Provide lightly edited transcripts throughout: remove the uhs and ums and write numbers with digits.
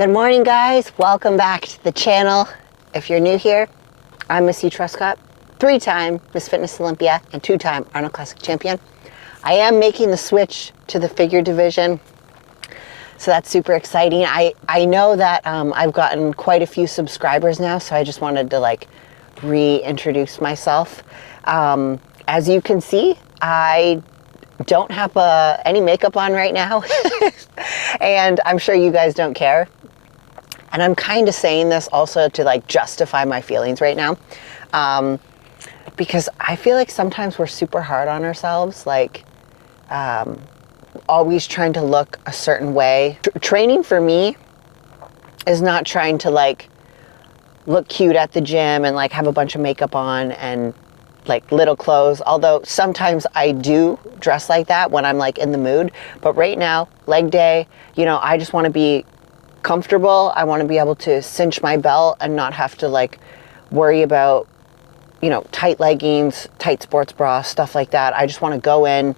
Good morning, guys. Welcome back to the channel. If you're new here, I'm Missy Truscott, 3-time Miss Fitness Olympia and 2-time Arnold Classic champion. I am making the switch to the figure division, so that's super exciting. I know that I've gotten quite a few subscribers now, so I just wanted to reintroduce myself. As you can see, I don't have any makeup on right now, and I'm sure you guys don't care. And I'm kind of saying this also to justify my feelings right now, because I feel like sometimes we're super hard on ourselves, always trying to look a certain way. Training for me is not trying to look cute at the gym and have a bunch of makeup on and little clothes, although sometimes I do dress like that when I'm in the mood. But right now, leg day, I just want to be comfortable. I want to be able to cinch my belt and not have to worry about tight leggings, tight sports bra, stuff like that. I just want to go in,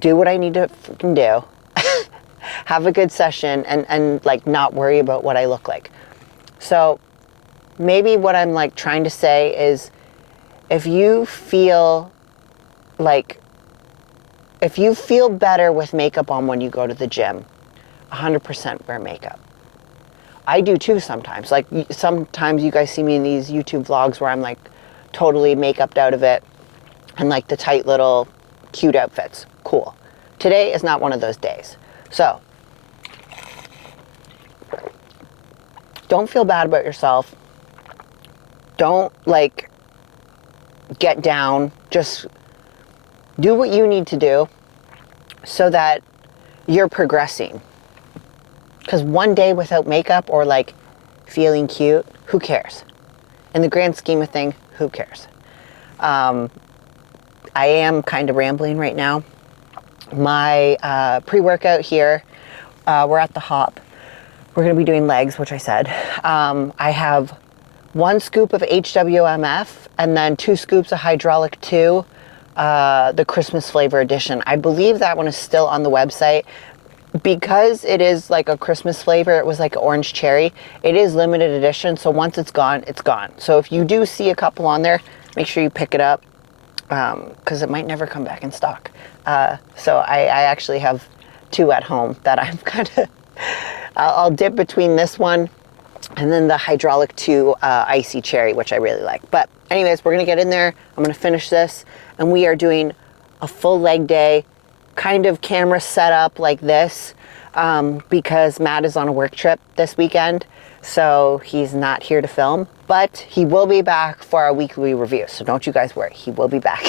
do what I need to freaking do, have a good session, and not worry about what I look like. So maybe what I'm trying to say is, if you feel better with makeup on when you go to the gym, 100% wear makeup. I do too sometimes. Sometimes you guys see me in these YouTube vlogs where I'm totally makeuped out of it and the tight little cute outfits. Cool. Today is not one of those days. So don't feel bad about yourself. Don't get down. Just do what you need to do so that you're progressing. Because one day without makeup or feeling cute, who cares? In the grand scheme of things, who cares? I am kind of rambling right now. My pre-workout here, we're at the Hop. We're going to be doing legs, which I said. I have 1 scoop of HWMF and then 2 scoops of Hydraulic 2, the Christmas flavor edition. I believe that one is still on the website. Because it is a Christmas flavor, it was orange cherry. It is limited edition, so once it's gone, it's gone. So if you do see a couple on there, make sure you pick it up, because it might never come back in stock. So I actually have 2 at home that I'm I'll dip between this one and then the Hydraulic 2 Icy Cherry, which I really like. But anyways, we're gonna get in there. I'm gonna finish this, and we are doing a full leg day, kind of camera setup like this, because Matt is on a work trip this weekend, so he's not here to film, but he will be back for our weekly review, so don't you guys worry, he will be back.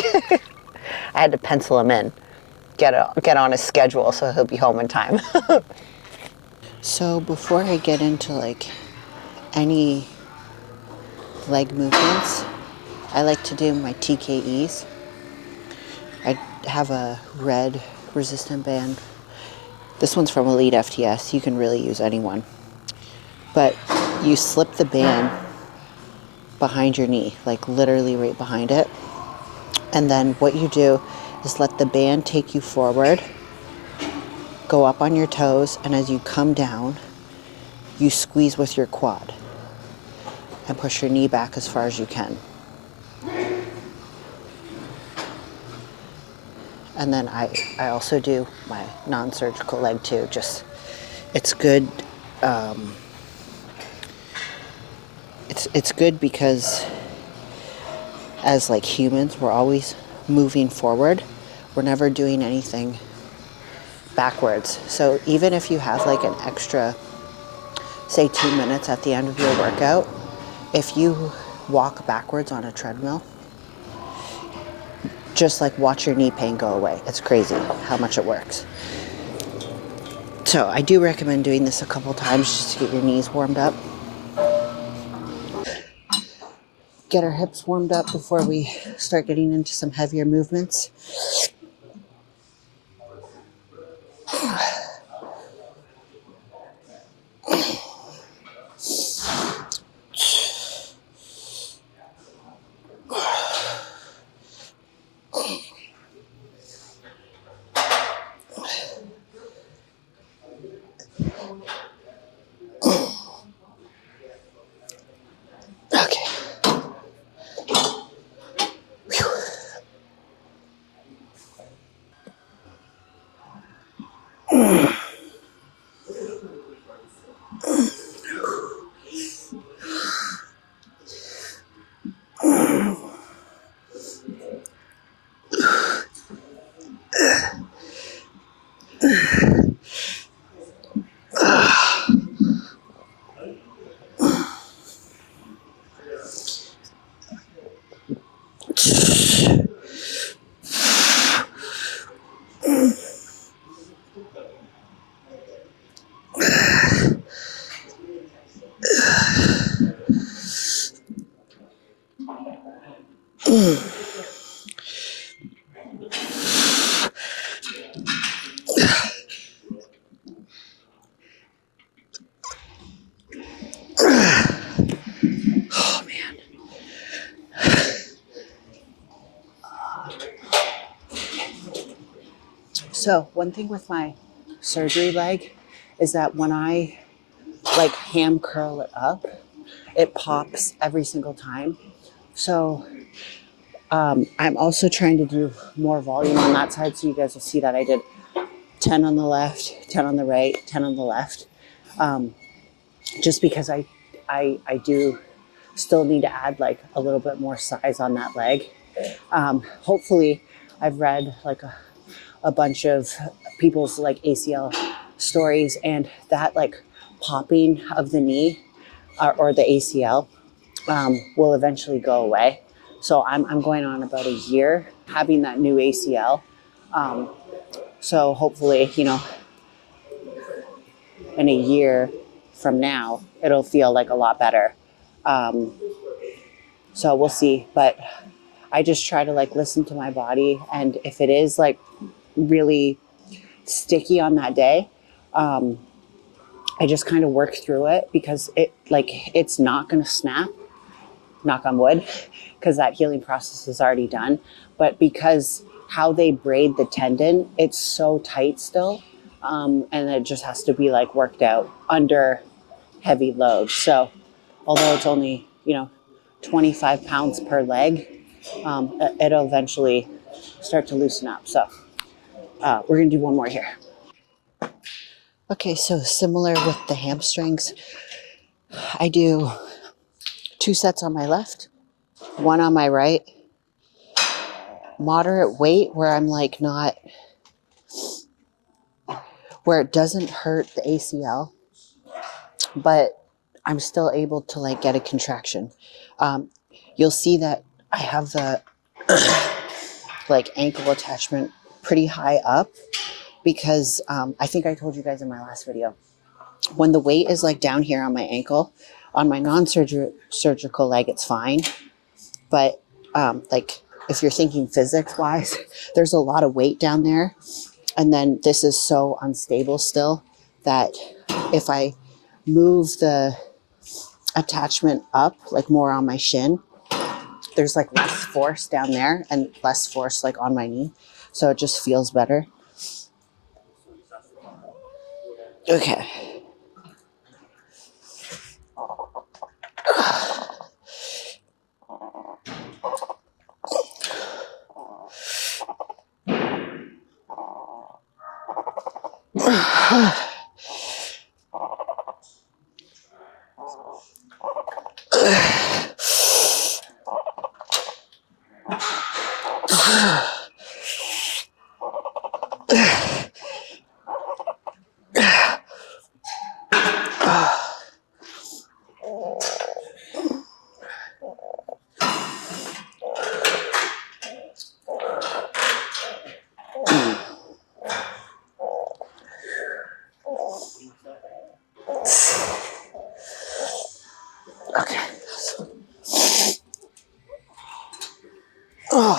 I had to pencil him in, get on his schedule so he'll be home in time. So before I get into any leg movements, I like to do my TKEs. I have a red resistant band. This one's from EliteFTS. You can really use any one. But you slip the band behind your knee, literally right behind it. And then what you do is let the band take you forward, go up on your toes, and as you come down, you squeeze with your quad and push your knee back as far as you can. And then I also do my non-surgical leg too. Just, it's good. It's good because as humans, we're always moving forward. We're never doing anything backwards. So even if you have an extra, say 2 minutes at the end of your workout, if you walk backwards on a treadmill, just watch your knee pain go away. It's crazy how much it works. So I do recommend doing this a couple times just to get your knees warmed up. Get our hips warmed up before we start getting into some heavier movements. So one thing with my surgery leg is that when I like ham curl it up, it pops every single time. So I'm also trying to do more volume on that side. So you guys will see that I did 10 on the left, 10 on the right, 10 on the left. Just because I do still need to add like a little bit more size on that leg. Hopefully I've read like a bunch of people's like ACL stories, and that like popping of the knee or the ACL will eventually go away. So I'm going on about a year having that new ACL. So hopefully, you know, in a year from now, it'll feel like a lot better. So we'll see. But I just try to like listen to my body. And if it is like really sticky on that day, I just kind of work through it, because it's not going to snap, knock on wood, because that healing process is already done. But because how they braid the tendon, it's so tight still. And it just has to be like worked out under heavy load. So although it's only, 25 pounds per leg, it'll eventually start to loosen up. So we're going to do one more here. Okay, so similar with the hamstrings, I do 2 sets on my left, 1 on my right, moderate weight where I'm like not, where it doesn't hurt the ACL, but I'm still able to like get a contraction. You'll see that I have the like ankle attachment pretty high up, because I think I told you guys in my last video, when the weight is like down here on my ankle, on my non-surgical leg, it's fine. But like if you're thinking physics wise, there's a lot of weight down there. And then this is so unstable still that if I move the attachment up, like more on my shin, there's like less force down there and less force like on my knee. So it just feels better. Okay. Okay. Oh.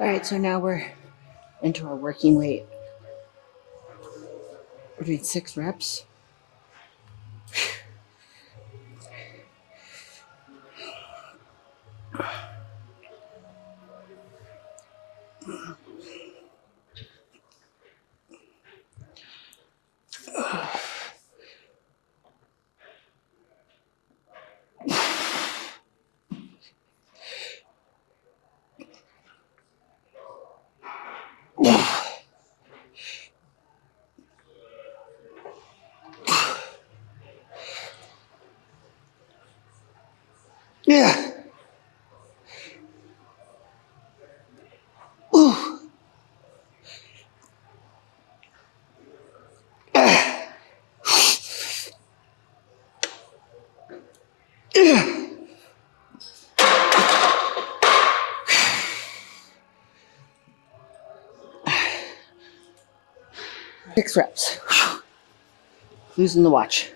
All right, so now we're into our working weight. We're doing 6 reps. Yeah. Ooh. Yeah. 6 reps. Losing the watch.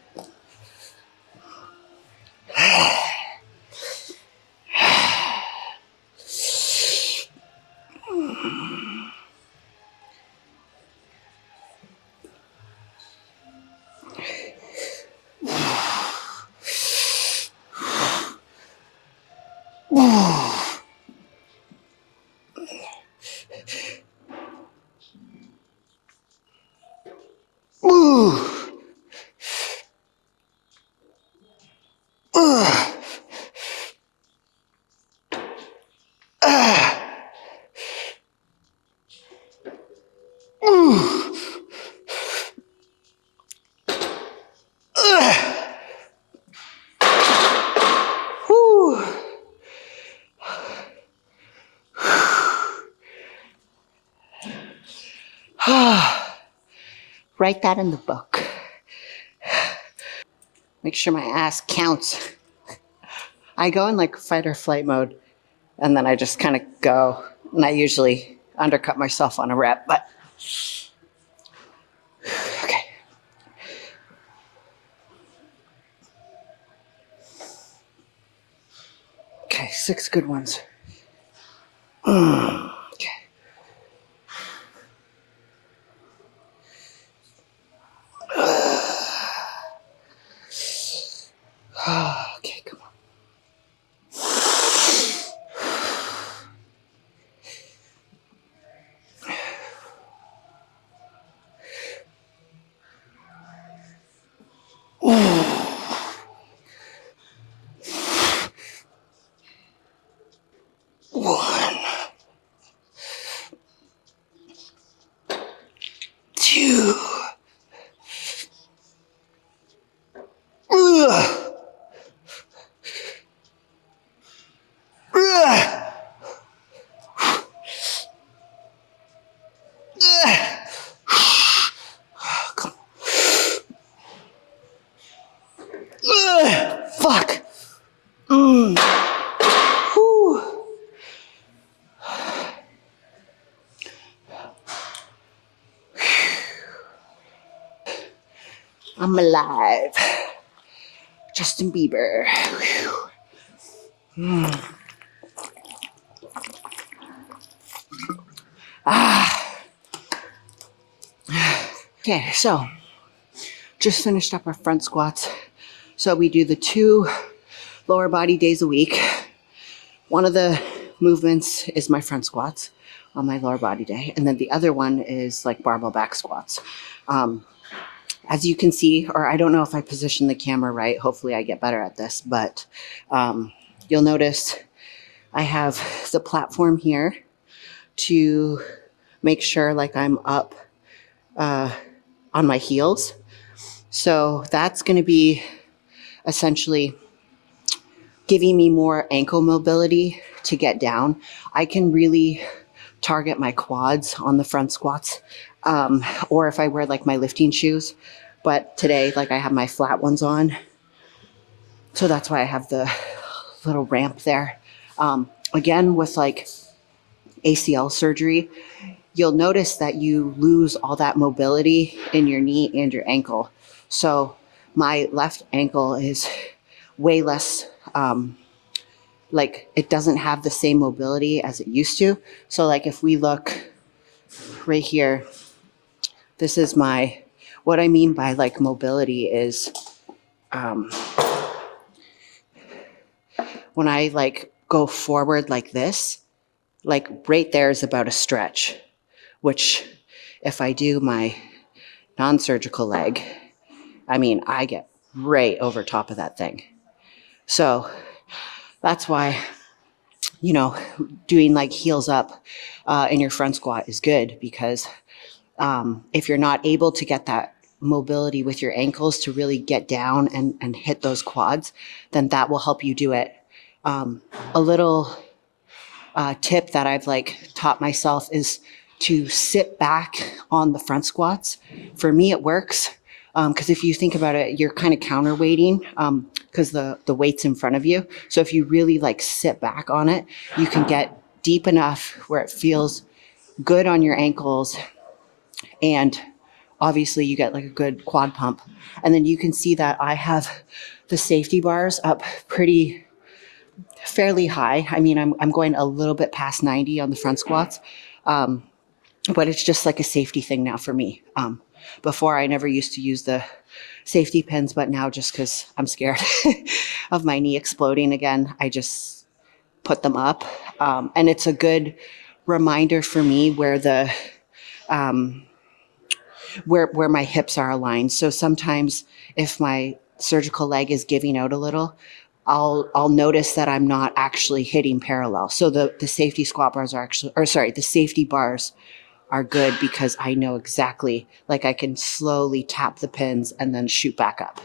Write that in the book. Make sure my ass counts. I go in like fight or flight mode, and then I just kind of go, and I usually undercut myself on a rep, but okay. Okay, 6 good ones. Okay. Okay, come on. One, 2. Fuck. Whew. I'm alive. Justin Bieber. Okay, so just finished up our front squats. So we do the 2 lower body days a week. One of the movements is my front squats on my lower body day, and then the other one is like barbell back squats. As you can see, or I don't know if I position the camera right, hopefully I get better at this, but you'll notice I have the platform here to make sure like I'm up on my heels. So that's going to be essentially giving me more ankle mobility to get down. I can really target my quads on the front squats, or if I wear like my lifting shoes. But today, like I have my flat ones on. So that's why I have the little ramp there. Again, with like ACL surgery, you'll notice that you lose all that mobility in your knee and your ankle. So my left ankle is way less, like it doesn't have the same mobility as it used to. So like if we look right here, this is my, what I mean by like mobility is when I like go forward like this, like right there is about a stretch, which if I do my non-surgical leg, I mean, I get right over top of that thing. So that's why doing like heels up in your front squat is good, because if you're not able to get that mobility with your ankles to really get down and hit those quads, then that will help you do it. A little tip that I've like taught myself is to sit back on the front squats. For me, it works. Because if you think about it, you're kind of counterweighting because the weight's in front of you. So if you really like sit back on it, you can get deep enough where it feels good on your ankles, and obviously you get like a good quad pump. And then you can see that I have the safety bars up fairly high. I mean, I'm going a little bit past 90 on the front squats, but it's just like a safety thing now for me. Before, I never used to use the safety pins, but now, just because I'm scared of my knee exploding again, I just put them up. And it's a good reminder for me where the where my hips are aligned. So sometimes if my surgical leg is giving out a little, I'll notice that I'm not actually hitting parallel. So the safety squat bars are actually, or sorry, the safety bars are good, because I know exactly, like I can slowly tap the pins and then shoot back up.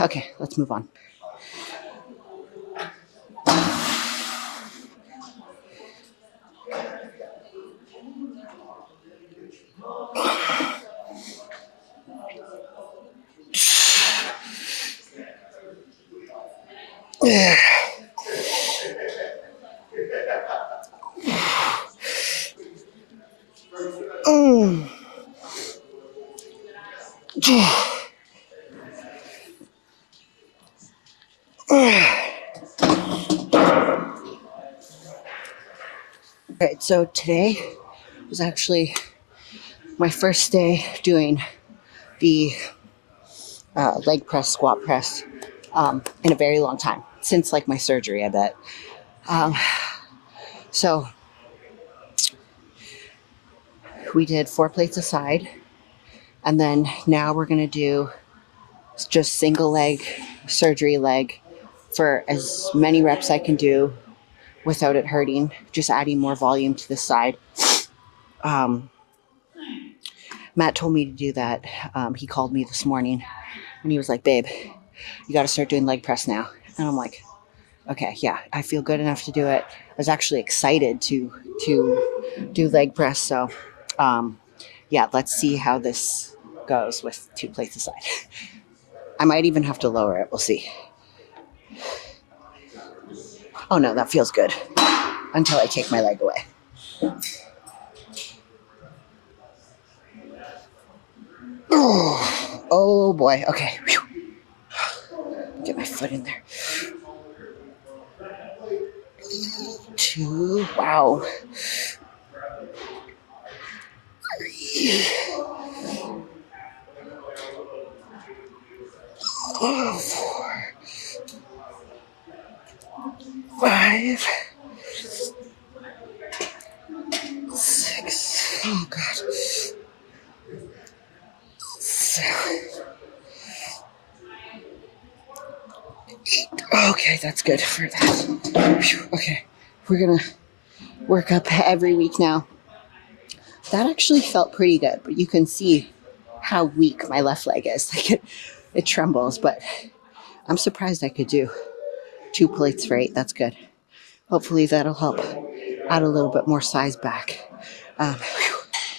Okay, let's move on. All right, so today was actually my first day doing the leg press, squat press in a very long time, since like my surgery, I bet. So we did 4 plates a side, and then now we're gonna do just single leg, surgery leg, for as many reps I can do without it hurting, just adding more volume to the side. Matt told me to do that. He called me this morning and he was like, babe, you got to start doing leg press now. And I'm like, okay, yeah, I feel good enough to do it. I was actually excited to do leg press. So yeah, let's see how this goes with 2 plates aside. I might even have to lower it. We'll see. Oh no, that feels good until I take my leg away. Oh boy. Okay. Whew. Get my foot in there. 2. Wow. 3. 4. 5. 6. Oh god. 7. 8. Okay, that's good for that. Whew. Okay, we're gonna work up every week now. That actually felt pretty good, but you can see how weak my left leg is. Like it trembles, but I'm surprised I could do 2 plates for 8. That's good. Hopefully that'll help add a little bit more size back.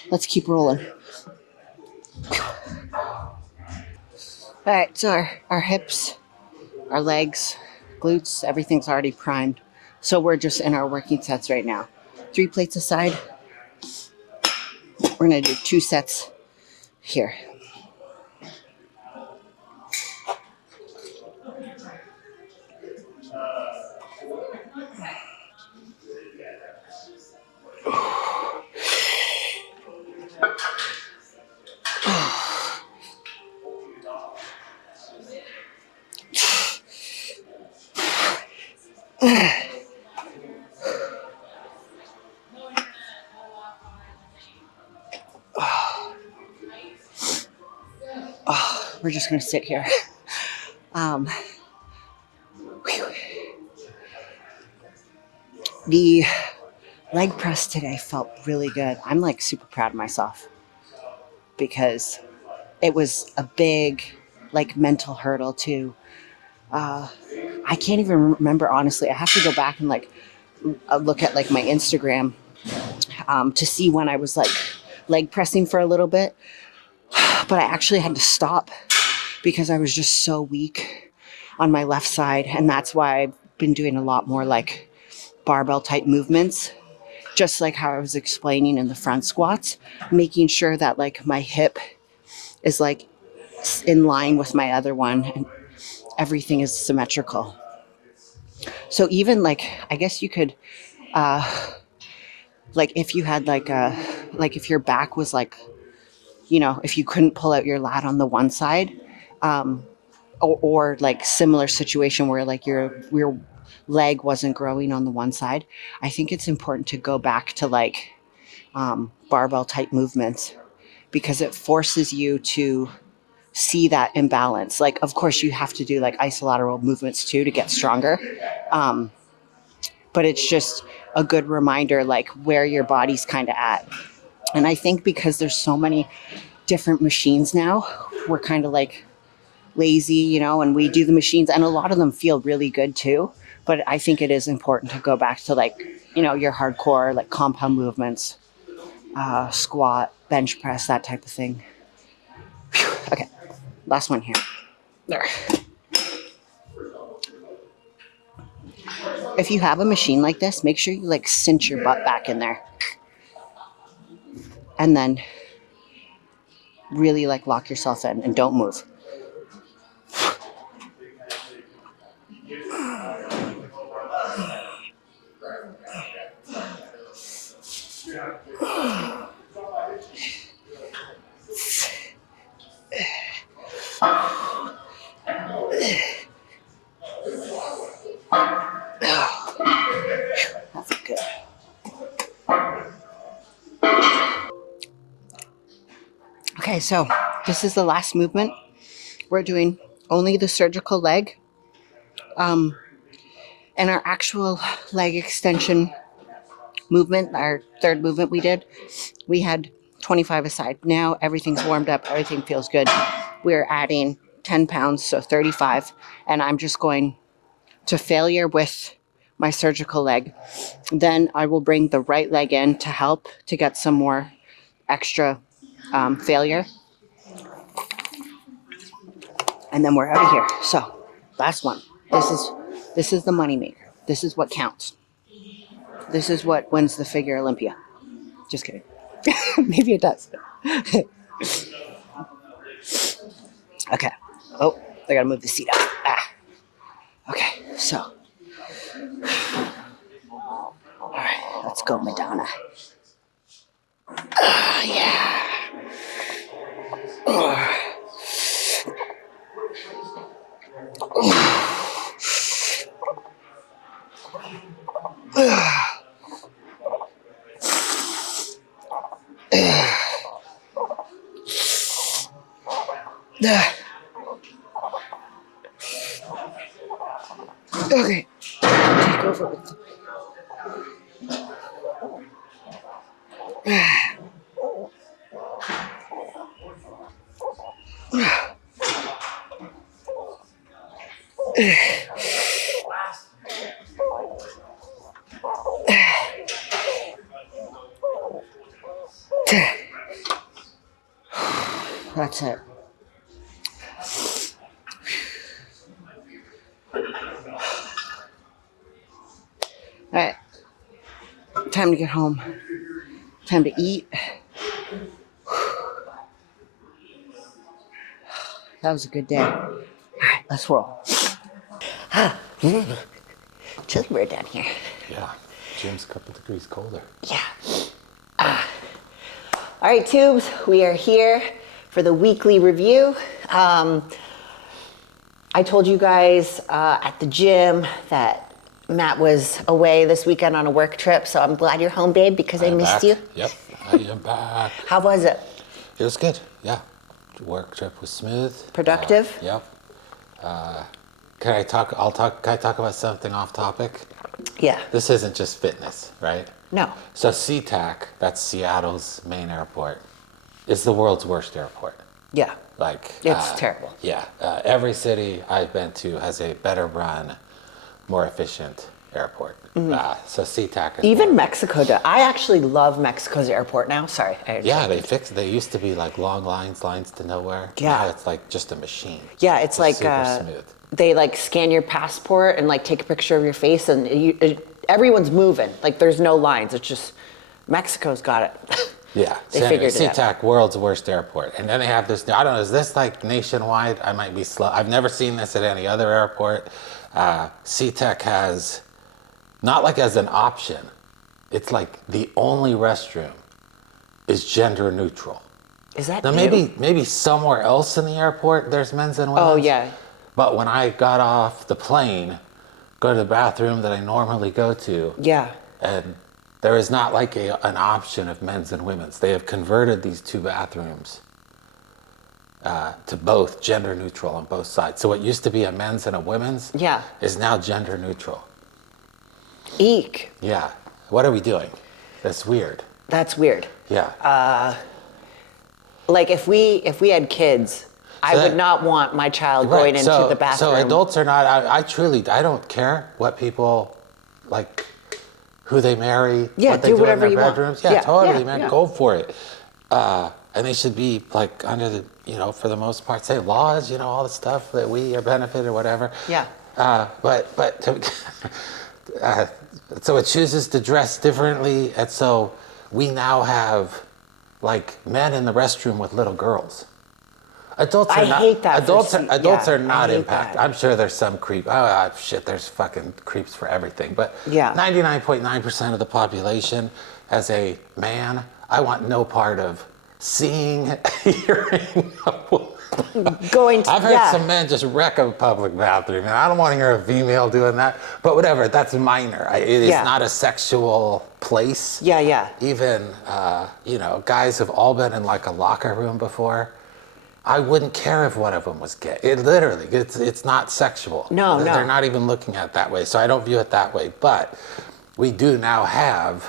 Let's keep rolling. All right, so our hips, our legs, glutes, everything's already primed. So we're just in our working sets right now. 3 plates aside. We're gonna do 2 sets here. We're just gonna sit here. The leg press today felt really good. I'm like super proud of myself because it was a big like mental hurdle too. I can't even remember honestly. I have to go back and like look at like my Instagram to see when I was like leg pressing for a little bit. But I actually had to stop because I was just so weak on my left side. And that's why I've been doing a lot more like barbell type movements, just like how I was explaining in the front squats, making sure that like my hip is like in line with my other one and everything is symmetrical. So even like, I guess you could, like if you had like if your back was like, you know, if you couldn't pull out your lat on the one side, or like similar situation where like your leg wasn't growing on the one side, I think it's important to go back to like barbell type movements because it forces you to see that imbalance. Like, of course, you have to do like isolateral movements too to get stronger. But it's just a good reminder, like where your body's kind of at. And I think because there's so many different machines now, we're kind of like lazy, you know, and we do the machines and a lot of them feel really good too. But I think it is important to go back to like, you know, your hardcore, like compound movements, squat, bench press, that type of thing. Whew. Okay, last one here. There. If you have a machine like this, make sure you like cinch your butt back in there. And then really like lock yourself in and don't move. That's good. Okay, so this is the last movement. We're doing only the surgical leg. And our actual leg extension movement, our third movement we did, we had 25 aside. Now everything's warmed up, everything feels good. We're adding 10 pounds, so 35. And I'm just going to failure with my surgical leg. Then I will bring the right leg in to help to get some more extra failure. And then we're out of here. So last one. This is the moneymaker. This is what counts. This is what wins the figure Olympia. Just kidding. Maybe it does. Okay. Oh, I gotta move the seat up. Okay, so. All right, let's go, Madonna. Yeah. Okay. Take over with That's it. All right. Time to get home. Time to eat. That was a good day. All right, let's roll. Chilly bird down here. Yeah, Jim's a couple degrees colder. Yeah. All right, Tubes, we are here for the weekly review. I told you guys at the gym that Matt was away this weekend on a work trip, so I'm glad you're home, babe, because I missed back. you. Yep, I am back. How was it? It was good, yeah. The work trip was smooth. Productive? Yep. Can I talk about something off topic? Yeah. This isn't just fitness, right? No. So SeaTac, that's Seattle's main airport, is the world's worst airport. Yeah. Like It's terrible. Yeah, every city I've been to has a better run, more efficient airport. So SeaTac is Even one. Mexico does. I actually love Mexico's airport now. Sorry. Yeah, they fixed. They used to be like long lines to nowhere. Yeah. Now it's like just a machine. Yeah, it's like super smooth. they like scan your passport and like take a picture of your face, and everyone's moving. Like there's no lines. It's just Mexico's got it. Yeah, They so anyway, figured it out. SeaTac, world's worst airport, and then they have this. I don't know. Is this like nationwide? I might be slow. I've never seen this at any other airport. SeaTac has, not like as an option. It's like the only restroom is gender neutral. Is that Now new? maybe somewhere else in the airport there's men's and women's. Oh yeah. But when I got off the plane, go to the bathroom that I normally go to, Yeah. and there is not like an option of men's and women's. They have converted these two bathrooms to both gender neutral on both sides. So what used to be a men's and a women's Yeah. is now gender neutral. Eek. Yeah. What are we doing? That's weird. That's weird. Yeah. Like if we had kids, I that- would not want my child Right, going into so- the bathroom. So adults are not, I truly, I don't care what people, like, who they marry, Yeah, what they do do whatever in you their want. bedrooms. Yeah, Yeah, totally, yeah, man, yeah. go for it. And they should be, like, under the, for the most part, say laws, all the stuff that we are benefited or whatever. Yeah. But so it chooses to dress differently, and so we now have, like, men in the restroom with little girls. Adults I are not. hate that for Adults yeah, are not I hate impacted. that. I'm sure there's some creep. Oh shit, there's fucking creeps for everything. But Yeah. 99.9% of the population, as a man, I want no part of seeing, hearing. Going to I've heard yeah. some men just wreck a public bathroom, and I don't want to hear a female doing that. But whatever, that's minor. It is Yeah. not a sexual place. Yeah, yeah. Even, guys have all been in like a locker room before. I wouldn't care if one of them was gay. It's not sexual. No, no. They're not even looking at it that way. So I don't view it that way. But we do now have,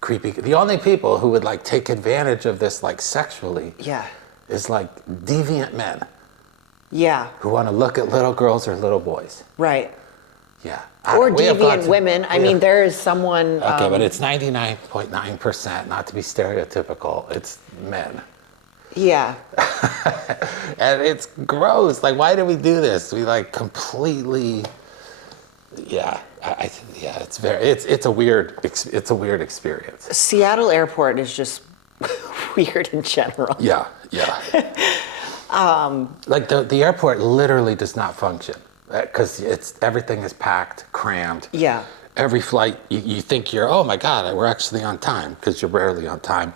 creepy. The only people who would like take advantage of this like sexually Yeah. is like deviant men Yeah. who want to look at little girls or little boys. Right. Yeah. Or We have gone deviant to- women. I we mean, have- there is someone. Okay, but it's 99.9%, not to be stereotypical. It's men. Yeah. And it's gross. Like, why do we do this? We like completely. Yeah, it's a weird experience. Seattle Airport is just weird in general. Yeah. Like the airport literally does not function because everything is packed, crammed. Yeah. Every flight, you think oh my God, we're actually on time, because you're rarely on time.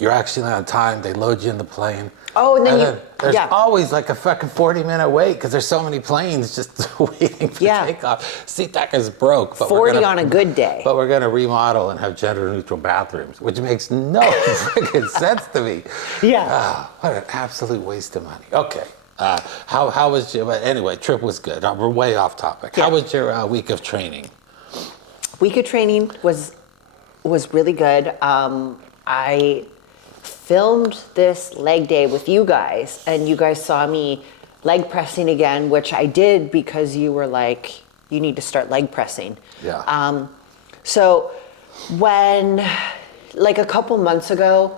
You're actually on time. They load you in the plane. Oh, and then there's yeah. always like a fucking 40-minute wait because there's so many planes just waiting for Yeah. takeoff. SeaTac is broke. But 40 on a good day. But we're going to remodel and have gender-neutral bathrooms, which makes no freaking sense to me. Yeah. Ah, what an absolute waste of money. Okay. How was your, but anyway, trip was good. We're way off topic. Yeah. How was your week of training? Week of training was really good. I filmed this leg day with you guys, and you guys saw me leg pressing again, which I did because you were like, you need to start leg pressing. Yeah. So when, like a couple months ago,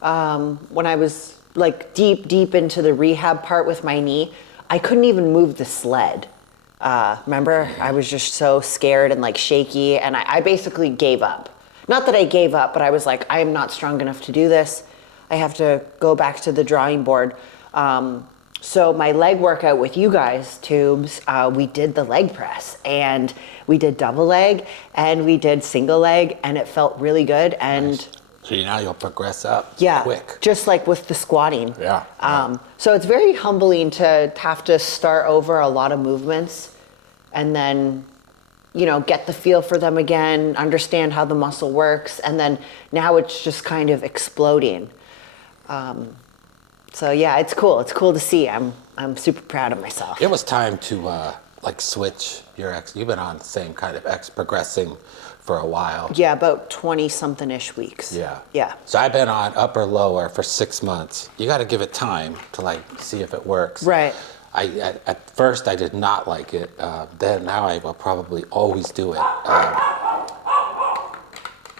when I was like deep into the rehab part with my knee, I couldn't even move the sled. Remember, I was just so scared and like shaky, and I basically gave up. Not that I gave up, but I was like, I am not strong enough to do this. I have to go back to the drawing board. So my leg workout with you guys, Tubes, we did the leg press, and we did double leg, and we did single leg, and it felt really good. And Nice. So now you'll progress up yeah, quick. just like with the squatting. Yeah. So it's very humbling to have to start over a lot of movements and then, get the feel for them again, understand how the muscle works, and then now it's just kind of exploding. So yeah, it's cool. It's cool to see. I'm super proud of myself. It was time to like switch your you've been on the same kind of progressing for a while. Yeah, about 20 something ish weeks. Yeah. Yeah. So I've been on upper lower for 6 months. You got to give it time to like see if it works. Right. At first I did not like it. Then now I will probably always do it.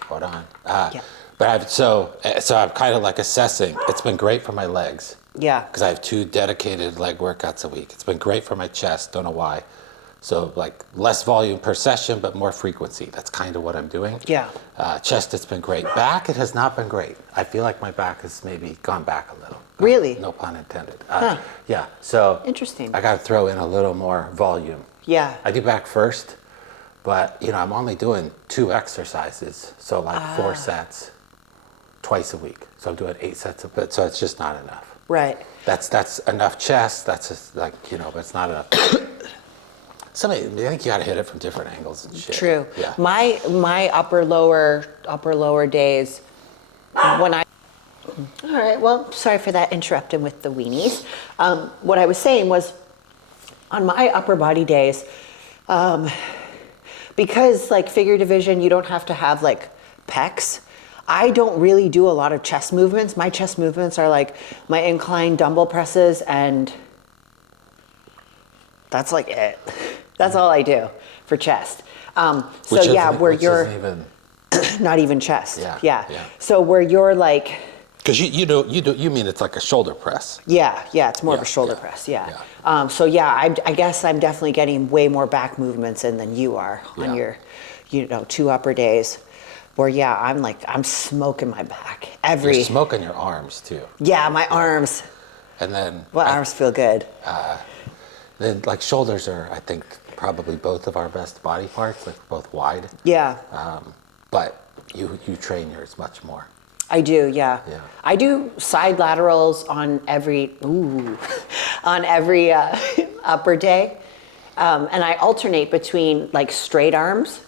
Hold on. Yeah. But so I'm kind of like assessing. It's been great for my legs. Yeah. Because I have 2 dedicated leg workouts a week. It's been great for my chest. Don't know why. So like less volume per session, but more frequency. That's kind of what I'm doing. Yeah. Chest, it's been great. Back, it has not been great. I feel like my back has maybe gone back a little. Really? No pun intended. Huh. Yeah. So Interesting. I got to throw in a little more volume. Yeah. I do back first, but I'm only doing 2 exercises. So like 4 sets twice a week. So I'm doing 8 sets of it. So it's just not enough. Right. That's enough chest. That's just like, but it's not enough. I think you got to hit it from different angles and shit. True. Yeah. My upper lower days when I. All right. Well, sorry for that interrupting with the weenies. What I was saying was, on my upper body days, because like figure division, you don't have to have like pecs. I don't really do a lot of chest movements. My chest movements are like my incline dumbbell presses, and that's like it. That's all I do for chest. Where you're even, not even chest. Yeah. So where you're like, because you mean it's like a shoulder press. yeah, it's more of a shoulder press. Yeah. I guess I'm definitely getting way more back movements in than you are on your, 2 upper days. Where I'm smoking my back You're smoking your arms too. Yeah, my arms. And then Arms feel good. Then like shoulders are, I think, probably both of our best body parts, like both wide. Yeah. But you train yours much more. I do, yeah. Yeah. I do side laterals on every upper day, and I alternate between like straight arms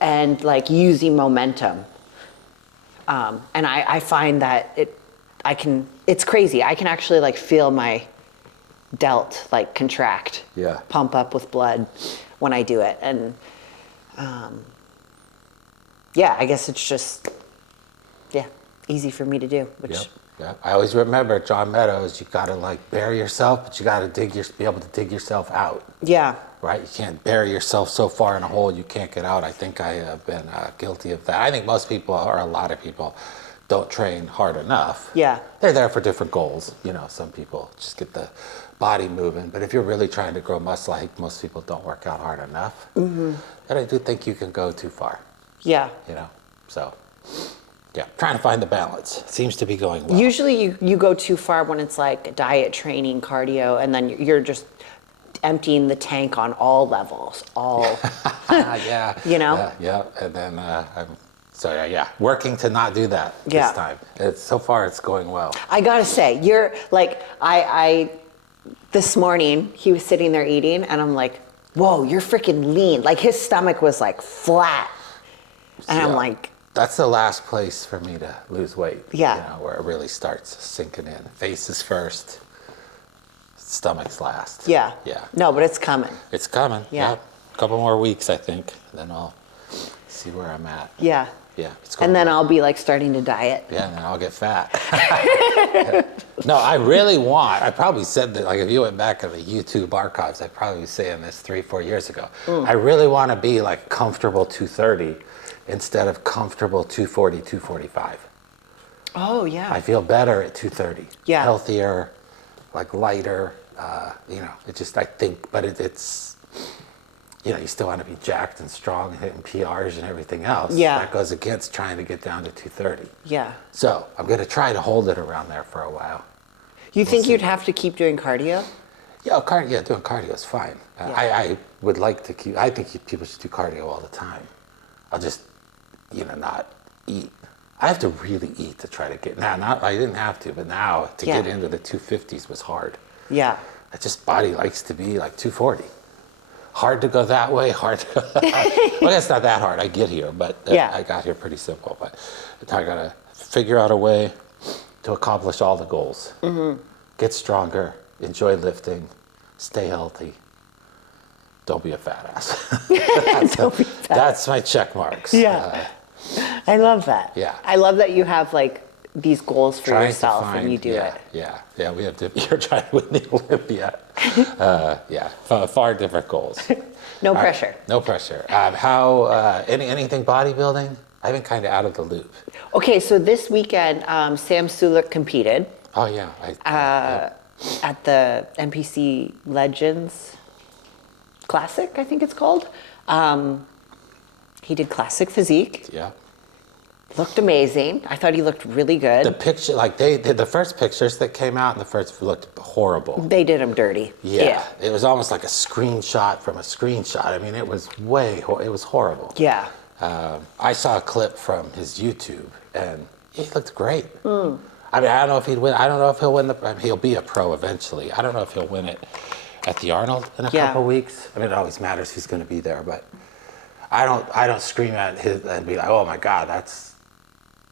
and like using momentum. And I find that it's crazy. I can actually like feel my delt like contract, pump up with blood when I do it. And I guess it's just, easy for me to do, which. Yep. I always remember John Meadows, you gotta like bury yourself, but you gotta be able to dig yourself out. Yeah. Right? You can't bury yourself so far in a hole you can't get out. I think I have been guilty of that. I think most people, or a lot of people, don't train hard enough. Yeah. They're there for different goals. Some people just get the body moving. But if you're really trying to grow muscle, I think most people don't work out hard enough. Mm-hmm. And I do think you can go too far. Yeah. So, trying to find the balance. Seems to be going well. Usually you go too far when it's like diet, training, cardio, and then you're just emptying the tank on all levels, Yeah. Yeah. And then I'm working to not do that this time. So far it's going well. I gotta say, you're like, I this morning he was sitting there eating, and I'm like, whoa, you're freaking lean. Like his stomach was like flat, and I'm like, that's the last place for me to lose weight. Yeah. Where it really starts sinking in. Face is first, stomach's last. Yeah. No, but it's coming. It's coming. Yeah. Yep. A couple more weeks, I think. Then I'll see where I'm at. Yeah. Yeah. It's going And then well. I'll be like starting to diet. Yeah, and then I'll get fat. No, I really I probably said that, like if you went back in the YouTube archives, I'd probably be saying this 3-4 years ago. I really want to be like comfortable 230 instead of comfortable 240, 245. Oh, yeah. I feel better at 230. Yeah. Healthier, like lighter, it just, I think, but it's, you still want to be jacked and strong and hitting PRs and everything else. Yeah. That goes against trying to get down to 230. Yeah. So I'm going to try to hold it around there for a while. You think you'd have to keep doing cardio? Yeah, doing cardio is fine. Yeah. I would like to I think people should do cardio all the time. I'll just, not eat. I have to really eat to try to get, I didn't have to, but now to get into the 250s was hard. Yeah. Body likes to be like 240. Hard to go that way, hard to go that way. Well, it's not that hard. I get here, but I got here pretty simple. But I got to figure out a way to accomplish all the goals. Mm-hmm. Get stronger, enjoy lifting, stay healthy. don't be a fat ass. Don't be fat. That's my check marks. Yeah. I love that. Yeah. I love that you have like these goals for Trying to yourself find- and you do yeah, it. Yeah. We have to. You're trying to win the Olympia. Yeah, far different goals. No pressure. No pressure. How anything bodybuilding? I've been kind of out of the loop. Okay, so this weekend, Sam Sulek competed Oh yeah. at the NPC Legends Classic, I think it's called. He did classic physique. Yeah. Looked amazing. I thought he looked really good. The picture, like they did the first pictures that came out, and the first looked horrible. They did him dirty. Yeah, it was almost like a screenshot from a screenshot. I mean, it was it was horrible. Yeah. I saw a clip from his YouTube, and he looked great. I mean, I don't know if he'd win. I don't know if he'll win I mean, he'll be a pro eventually. I don't know if he'll win it at the Arnold in a couple weeks. I mean, it always matters who's going to be there, but I don't scream at his and be like, oh my God, that's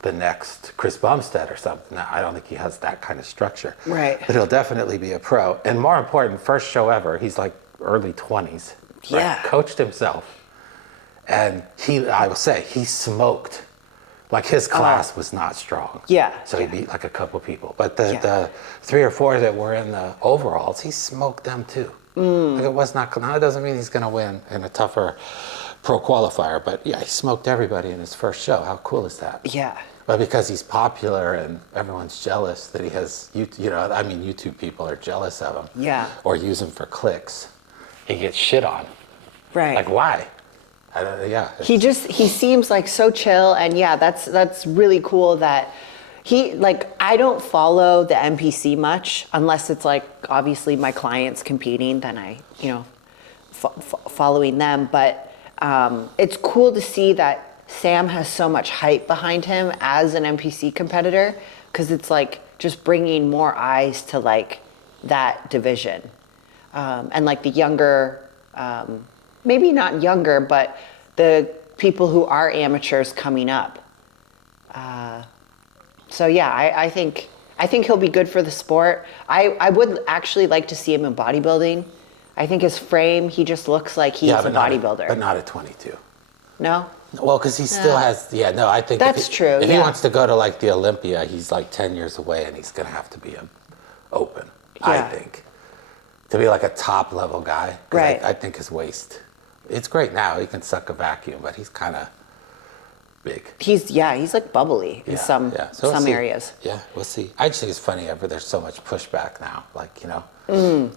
the next Chris Bumstead or something. No, I don't think he has that kind of structure. Right. But he'll definitely be a pro. And more important, first show ever. He's like early 20s. Right? Yeah. Coached himself. And I will say, he smoked. Like his class was not strong. Yeah. So he beat like a couple people. But the 3 or 4 that were in the overalls, he smoked them too. Like it was not, now it doesn't mean he's going to win in a tougher pro qualifier. But yeah, he smoked everybody in his first show. How cool is that? Yeah. But because he's popular and everyone's jealous that he has, I mean, YouTube people are jealous of him. Yeah. Or use him for clicks. He gets shit on. Right. Like, why? He seems like so chill, and yeah, that's really cool that I don't follow the NPC much unless it's like obviously my clients competing, then I, following them. But it's cool to see that Sam has so much hype behind him as an NPC competitor, because it's like just bringing more eyes to like that division, and like the younger, maybe not younger, but the people who are amateurs coming up. So yeah, I think he'll be good for the sport. I would actually like to see him in bodybuilding. I think his frame, he just looks like he's a bodybuilder. But not at 22. No? Well, because he still has, I think that's true. If he wants to go to like the Olympia, he's like 10 years away and he's going to have to be open, I think. To be like a top level guy. Right. I think his waist, it's great now. He can suck a vacuum, but he's kind of big. He's like bubbly in some areas. Yeah, we'll see. I just think it's funny there's so much pushback now. Like,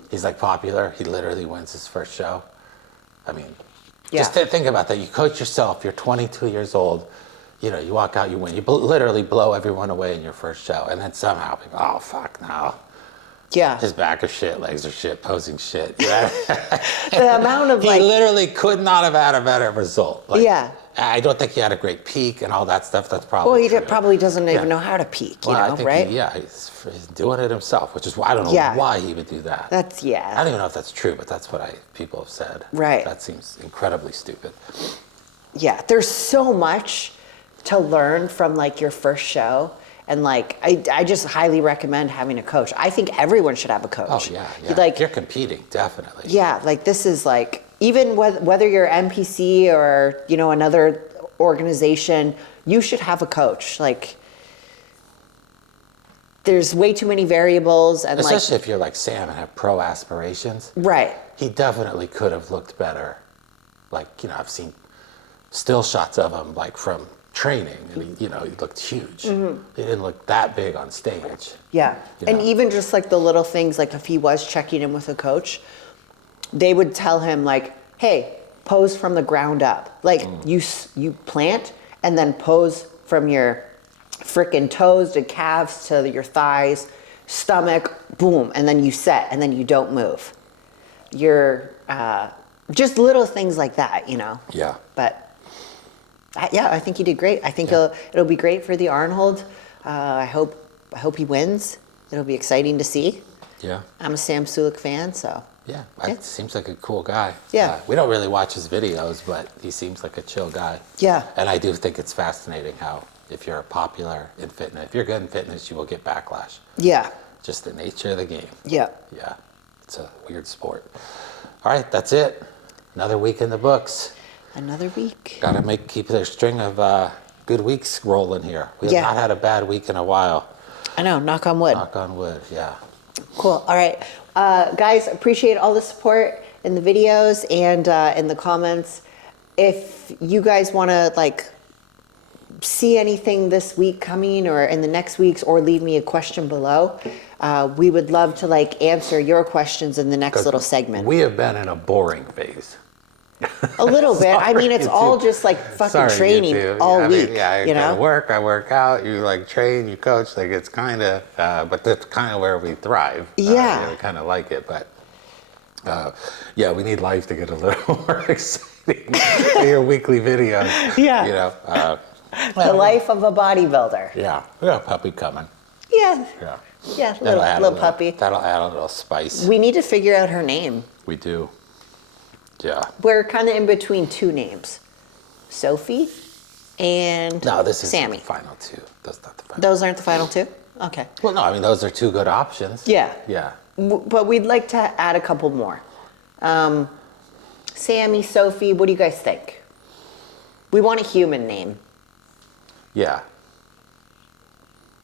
he's like popular. He literally wins his first show. I mean, just think about that. You coach yourself. You're 22 years old. You walk out, you win. You literally blow everyone away in your first show. And then somehow people, oh, fuck, no. Yeah. His back is shit, legs are shit, posing shit. The amount of he literally could not have had a better result. I don't think he had a great peak and all that stuff. That's probably well, he probably doesn't even know how to peak, I think right? He's doing it himself, which is why I don't know why he would do that. I don't even know if that's true, but that's what people have said. Right. That seems incredibly stupid. Yeah, there's so much to learn from like your first show. And like, I just highly recommend having a coach. I think everyone should have a coach. Oh yeah. Like, you're competing, definitely. Yeah, like this is like, even whether you're NPC or, another organization, you should have a coach. Like, there's way too many variables. And especially if you're like Sam and have pro aspirations. Right. He definitely could have looked better. Like, I've seen still shots of him like from training, and he looked huge. Mm-hmm. He didn't look that big on stage. Yeah, and even just like the little things, like if he was checking in with a coach, they would tell him like, hey, pose from the ground up. Like you plant and then pose from your frickin' toes to calves to your thighs, stomach, boom, and then you set, and then you don't move. You're just little things like that, Yeah. But I think he did great. I think it'll be great for the Arnold. I hope he wins. It'll be exciting to see. Yeah. I'm a Sam Sulek fan, so. Yeah, it seems like a cool guy. Yeah. We don't really watch his videos, but he seems like a chill guy. Yeah. And I do think it's fascinating how if you're popular in fitness, if you're good in fitness, you will get backlash. Yeah. Just the nature of the game. Yeah. Yeah. It's a weird sport. All right, that's it. Another week in the books. Another week. Gotta keep their string of good weeks rolling here. We have not had a bad week in a while. I know, knock on wood. Knock on wood, yeah. Cool. All right. Guys, appreciate all the support in the videos and in the comments. If you guys want to like see anything this week coming or in the next weeks, or leave me a question below, we would love to like answer your questions in the next little segment. We have been in a boring phase. A little bit. I mean, it's all just like fucking training all week. I you know? I work out, you like train, you coach. Like it's kind of, but that's kind of where we thrive. Yeah. We kind of like it, but yeah, we need life to get a little more exciting. Your weekly videos. Yeah. You know. The life of a bodybuilder. Yeah, we got a puppy coming. Yeah. Yeah. Yeah, That'll puppy. That'll add a little spice. We need to figure out her name. We do. Yeah. We're kind of in between two names, Sophie and No, this is Sammy. the final two. That's not the final. Those aren't the final two? Okay. Well, no, I mean, those are two good options. Yeah. Yeah. But we'd like to add a couple more. Sammy, Sophie, what do you guys think? We want a human name. Yeah.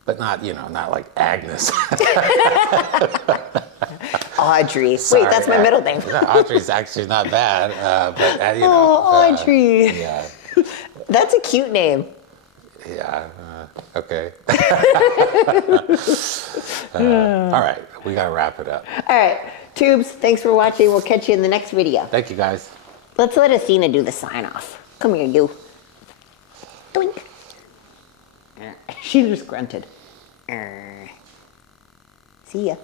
But not, not like Agnes. Audrey. Sorry, Wait, that's my middle name. No, Audrey's actually not bad, but Oh, Audrey. Yeah. That's a cute name. Yeah. Okay. All right, we gotta wrap it up. All right, Tubes, thanks for watching. We'll catch you in the next video. Thank you, guys. Let's let Athena do the sign off. Come here, you. Doink. She just grunted. See ya.